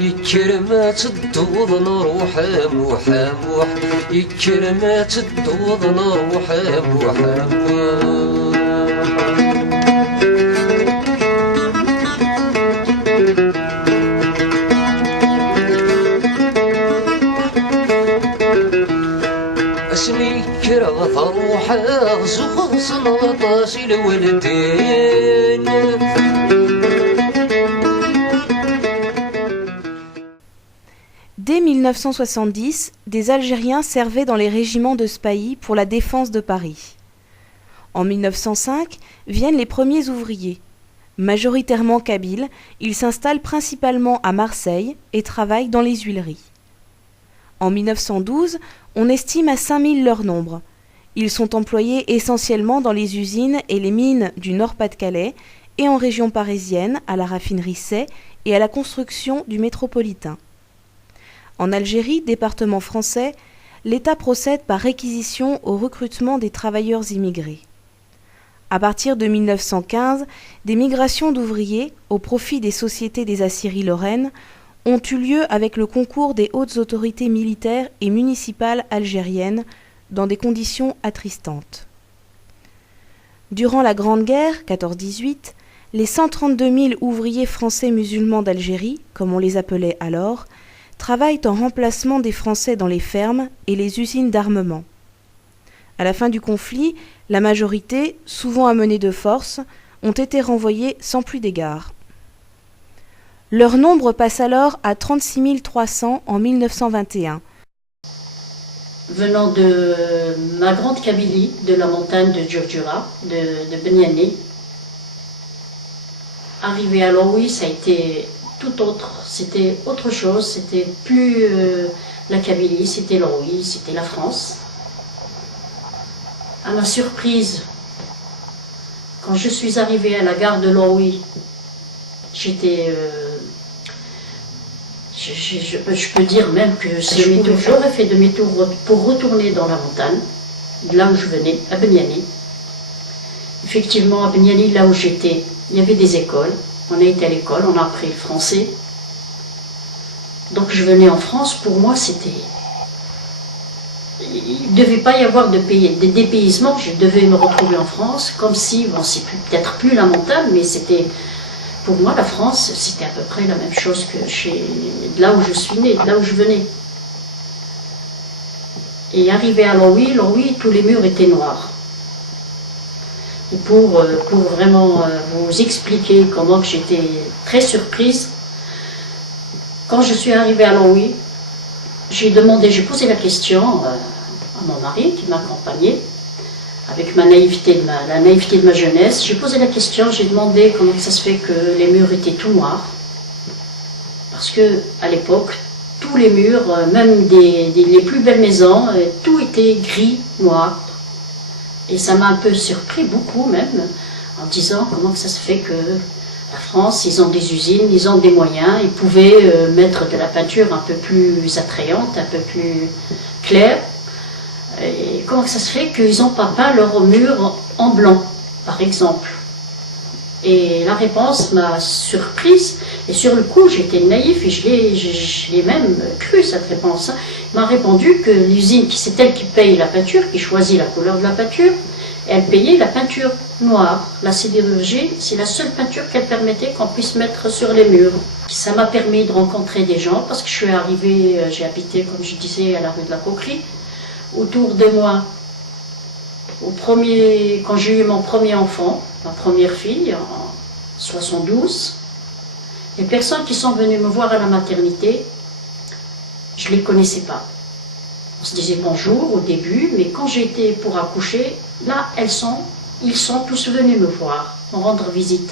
يكرمات الدوض نروح موح موح يكرمات الدوض نروح موح اسمي كرا ضروح زغ صنطاس الولدين. Dès 1970, des Algériens servaient dans les régiments de Spahi pour la défense de Paris. En 1905, viennent les premiers ouvriers. Majoritairement kabyles, ils s'installent principalement à Marseille et travaillent dans les huileries. En 1912, on estime à 5000 leur nombre. Ils sont employés essentiellement dans les usines et les mines du Nord-Pas-de-Calais et en région parisienne, à la raffinerie Say et à la construction du métropolitain. En Algérie, département français, l'État procède par réquisition au recrutement des travailleurs immigrés. À partir de 1915, des migrations d'ouvriers, au profit des sociétés des aciéries lorraines, ont eu lieu avec le concours des hautes autorités militaires et municipales algériennes, dans des conditions attristantes. Durant la Grande Guerre, 14-18, les 132 000 ouvriers français musulmans d'Algérie, comme on les appelait alors, travaillent en remplacement des Français dans les fermes et les usines d'armement. À la fin du conflit, la majorité, souvent amenée de force, ont été renvoyés sans plus d'égard. Leur nombre passe alors à 36 300 en 1921. Venant de ma grande Kabylie, de la montagne de Djurdjura, de Beniani, arrivé à Loroui, ça a été tout autre, c'était autre chose, c'était plus la Kabylie, c'était Loroui, c'était la France. À ma surprise, quand je suis arrivée à la gare de Loroui, j'étais... je peux dire même que j'aurais fait demi-tour pour retourner dans la montagne, de là où je venais, à Beniani. Effectivement, à Beniani, là où j'étais, il y avait des écoles. On a été à l'école, on a appris le français. Donc je venais en France, pour moi c'était... Il ne devait pas y avoir des dépaysements, je devais me retrouver en France, comme si, bon c'est peut-être plus la montagne, mais c'était... Pour moi la France, c'était à peu près la même chose que de là où je suis née, de là où je venais. Et arrivé à Loroui, tous les murs étaient noirs. Et pour vraiment vous expliquer comment j'étais très surprise, quand je suis arrivée à Loroui, j'ai posé la question à mon mari qui m'accompagnait, avec la naïveté de ma jeunesse. J'ai posé la question, j'ai demandé comment ça se fait que les murs étaient tout noirs. Parce que à l'époque, tous les murs, même les plus belles maisons, tout était gris, noir. Et ça m'a un peu surpris, beaucoup même, en disant comment ça se fait que la France, ils ont des usines, ils ont des moyens, ils pouvaient mettre de la peinture un peu plus attrayante, un peu plus claire. Et comment ça se fait qu'ils n'ont pas peint leurs murs en blanc, par exemple. Et la réponse m'a surprise, et sur le coup j'étais naïf, et je l'ai même cru cette réponse. Il m'a répondu que l'usine, c'est elle qui paye la peinture, qui choisit la couleur de la peinture, elle payait la peinture noire. La sidérurgie, c'est la seule peinture qu'elle permettait qu'on puisse mettre sur les murs. Ça m'a permis de rencontrer des gens, parce que je suis arrivée, j'ai habité, comme je disais, à la rue de la Coquerie. Autour de moi, quand j'ai eu mon premier enfant, ma première fille, en 72, les personnes qui sont venues me voir à la maternité, je ne les connaissais pas. On se disait bonjour au début, mais quand j'ai été pour accoucher, là, ils sont tous venus me voir, me rendre visite,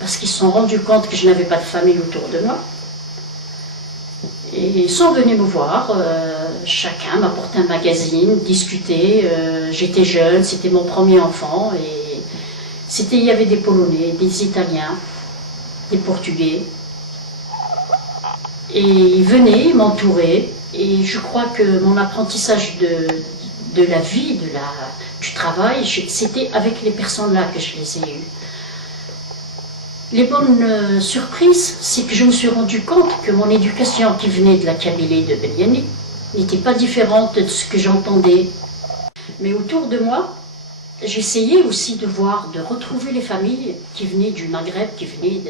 parce qu'ils se sont rendus compte que je n'avais pas de famille autour de moi. Et ils sont venus me voir, chacun m'apportait un magazine, discuter, j'étais jeune, c'était mon premier enfant, et il y avait des Polonais, des Italiens, des Portugais, et ils venaient, ils m'entouraient, et je crois que mon apprentissage de la vie, du travail. C'était avec les personnes-là que je les ai eues. Les bonnes surprises, c'est que je me suis rendu compte que mon éducation qui venait de la Kabylie de Beliani n'était pas différente de ce que j'entendais. Mais autour de moi, j'essayais aussi de voir, de retrouver les familles qui venaient du Maghreb, qui venaient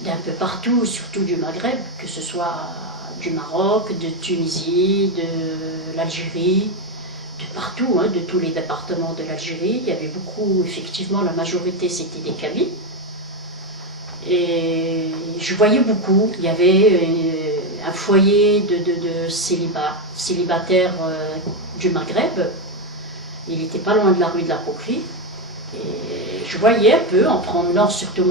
d'un peu partout, surtout du Maghreb, que ce soit du Maroc, de Tunisie, de l'Algérie, de partout, de tous les départements de l'Algérie. Il y avait beaucoup, effectivement, la majorité c'était des Kabyles. Et je voyais beaucoup, il y avait un foyer de célibataires du Maghreb. Il n'était pas loin de la rue de la Poquerie. Et je voyais un peu, en promenant surtout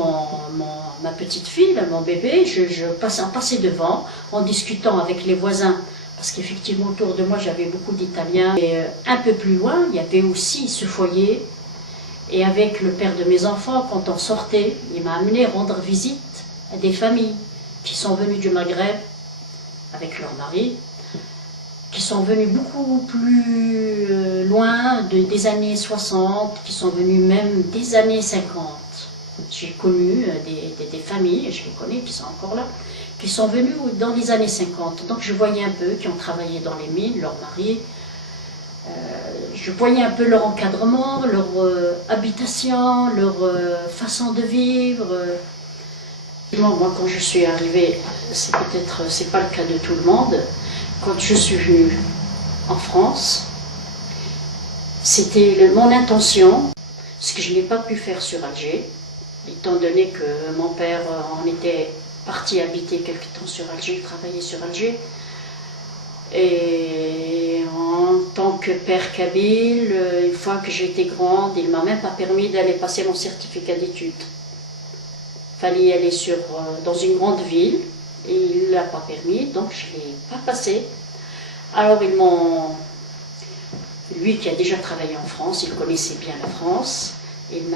ma petite fille, mon bébé, je passais devant, en discutant avec les voisins, parce qu'effectivement autour de moi j'avais beaucoup d'Italiens. Et un peu plus loin, il y avait aussi ce foyer. Et avec le père de mes enfants, quand on sortait, il m'a amené rendre visite à des familles qui sont venues du Maghreb avec leur mari, qui sont venues beaucoup plus loin des années 60, qui sont venues même des années 50. J'ai connu des familles, je les connais, qui sont encore là, qui sont venues dans les années 50. Donc je voyais un peu, qui ont travaillé dans les mines, leur mari. Je voyais un peu leur encadrement, leur habitation, leur façon de vivre. Moi, quand je suis arrivée, c'est pas le cas de tout le monde, quand je suis venue en France, c'était mon intention, ce que je n'ai pas pu faire sur Alger, étant donné que mon père en était parti habiter quelque temps sur Alger, travailler sur Alger. Et en tant que père kabyle, une fois que j'étais grande, il ne m'a même pas permis d'aller passer mon certificat d'études. Il fallait y aller dans une grande ville, et il ne l'a pas permis, donc je ne l'ai pas passé. Alors lui qui a déjà travaillé en France, il connaissait bien la France, il m'a